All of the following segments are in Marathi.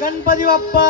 गणपती बाप्पा.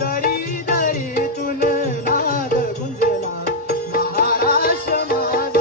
दरी दरीतून नाद गुंजला महाराष्ट्र माझा.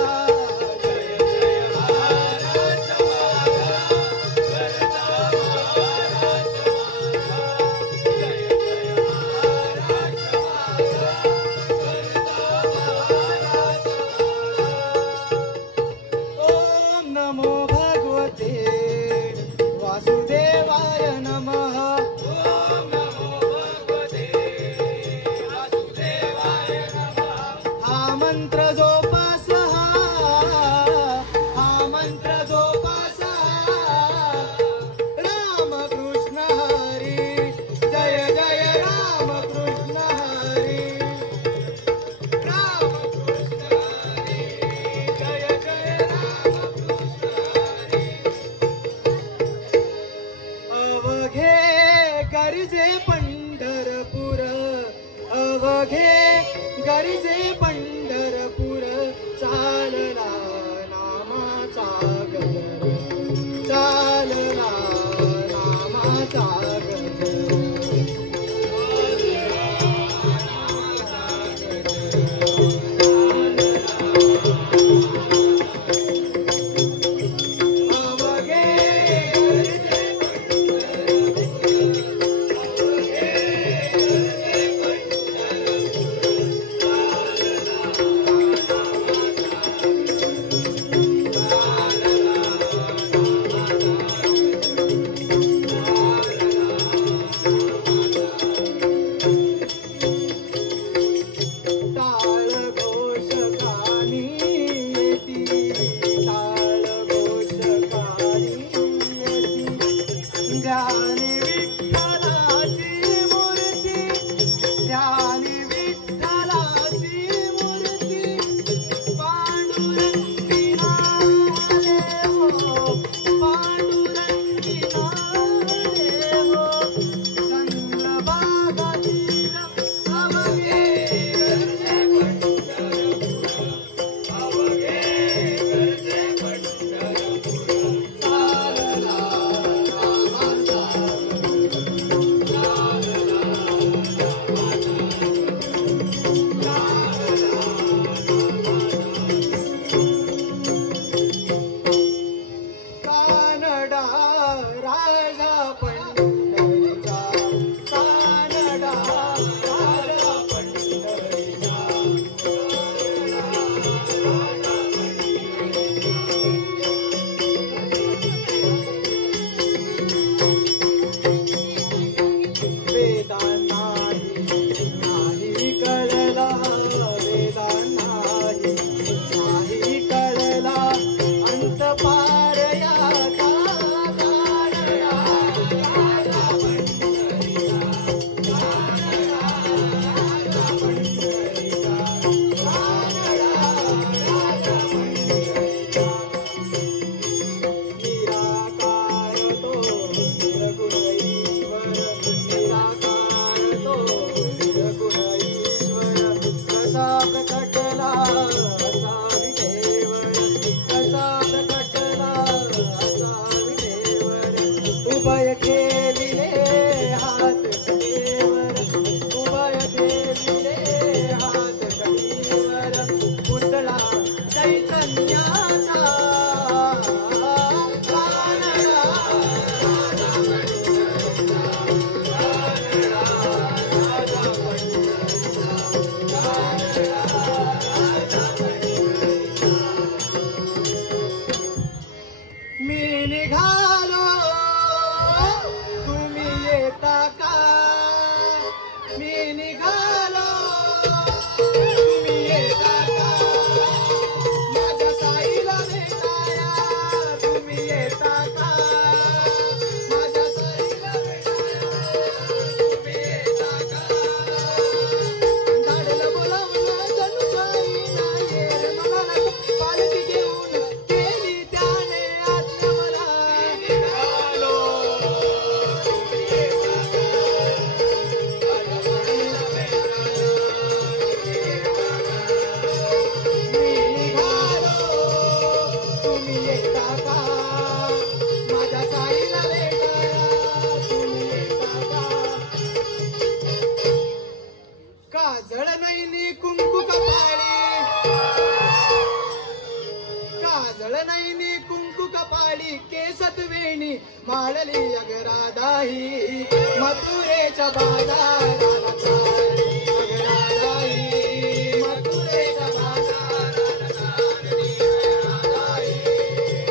काजळ नैनी कुंकू कपाळी केसत वेणी माळली अगरादाही मथुरेच्या बाजाराला चालली अगरादाही मथुरेच्या बाजाराला चालली अगरादाही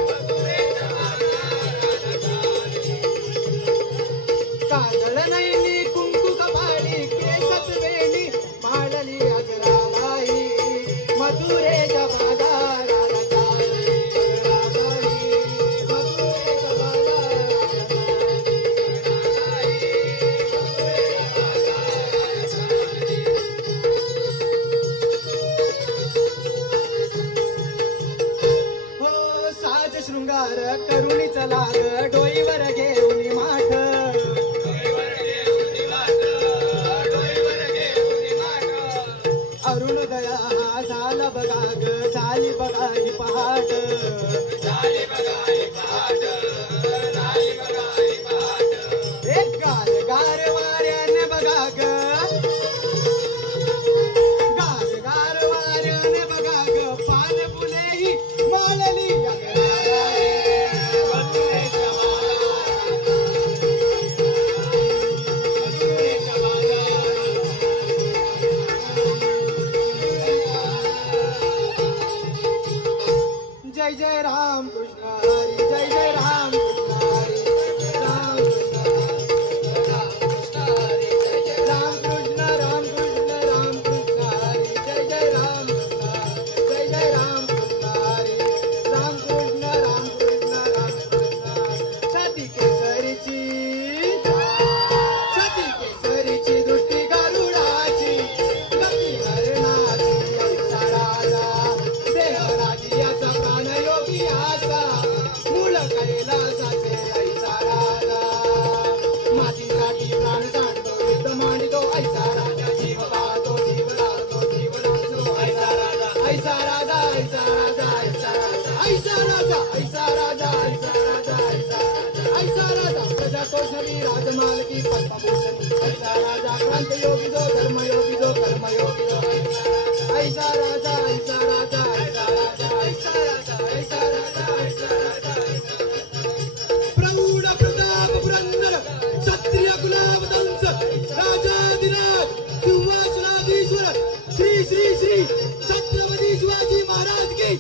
मथुरेच्या बाजाराला चालली काजळ नैनी कुंकू कपाळी केसत वेणी माळली अगरादाही मथुरेच्या बाजाराला शृंगार करुणी चला डोईवर घेऊन माठ अरुणोदया हा झाला बघा ग झाली बघा ही पहाट एक गार गार वाऱ्याने बघा ग गार गार वाऱ्याने बघा ग पान फुलेही माळली जय जय राम कृष्ण हरी जय जय राम कृष्ण हरी राम कृष्ण हरी जय जय राम कृष्ण राम कृष्ण राम कृष्ण हरी जय जय राम जय जय राम कृष्ण हरी राम कृष्ण राम कृष्ण राम कृष्ण सती केसरीची दृष्टी गरुडाची गती हरणाची ऐसा राजा देहराजी याचा प्राण योगी आसा मूळ कैलासाचे ऐसा राजा मातीसाठी प्राण सांडतो युद्ध मांडतो ऐसा राजा जीव वाहतो जीव लावतो जीव लावतो ऐसा राजा ऐसा राजा ऐसा राजा ऐसा राजा ऐसा राजा ऐसा राजा ऐसा राजा ऐसा राजा ऐसा राजा प्रजा तो सभी राजमालकी पद्मभूषण ऐसा राजा क्रांत योगी जो धर्म योगी जो कर्म योगी जो ऐसा राजा ऐसा राजा ऐसा राजा ऐसा राजा ऐसा राजा ऐसा राजा प्रौढ प्रताप पुरंदर क्षत्रिय कुलावतंस राजाधिराज सिंहासनाधीश्वर श्री श्री श्री छत्रपती शिवाजी महाराज की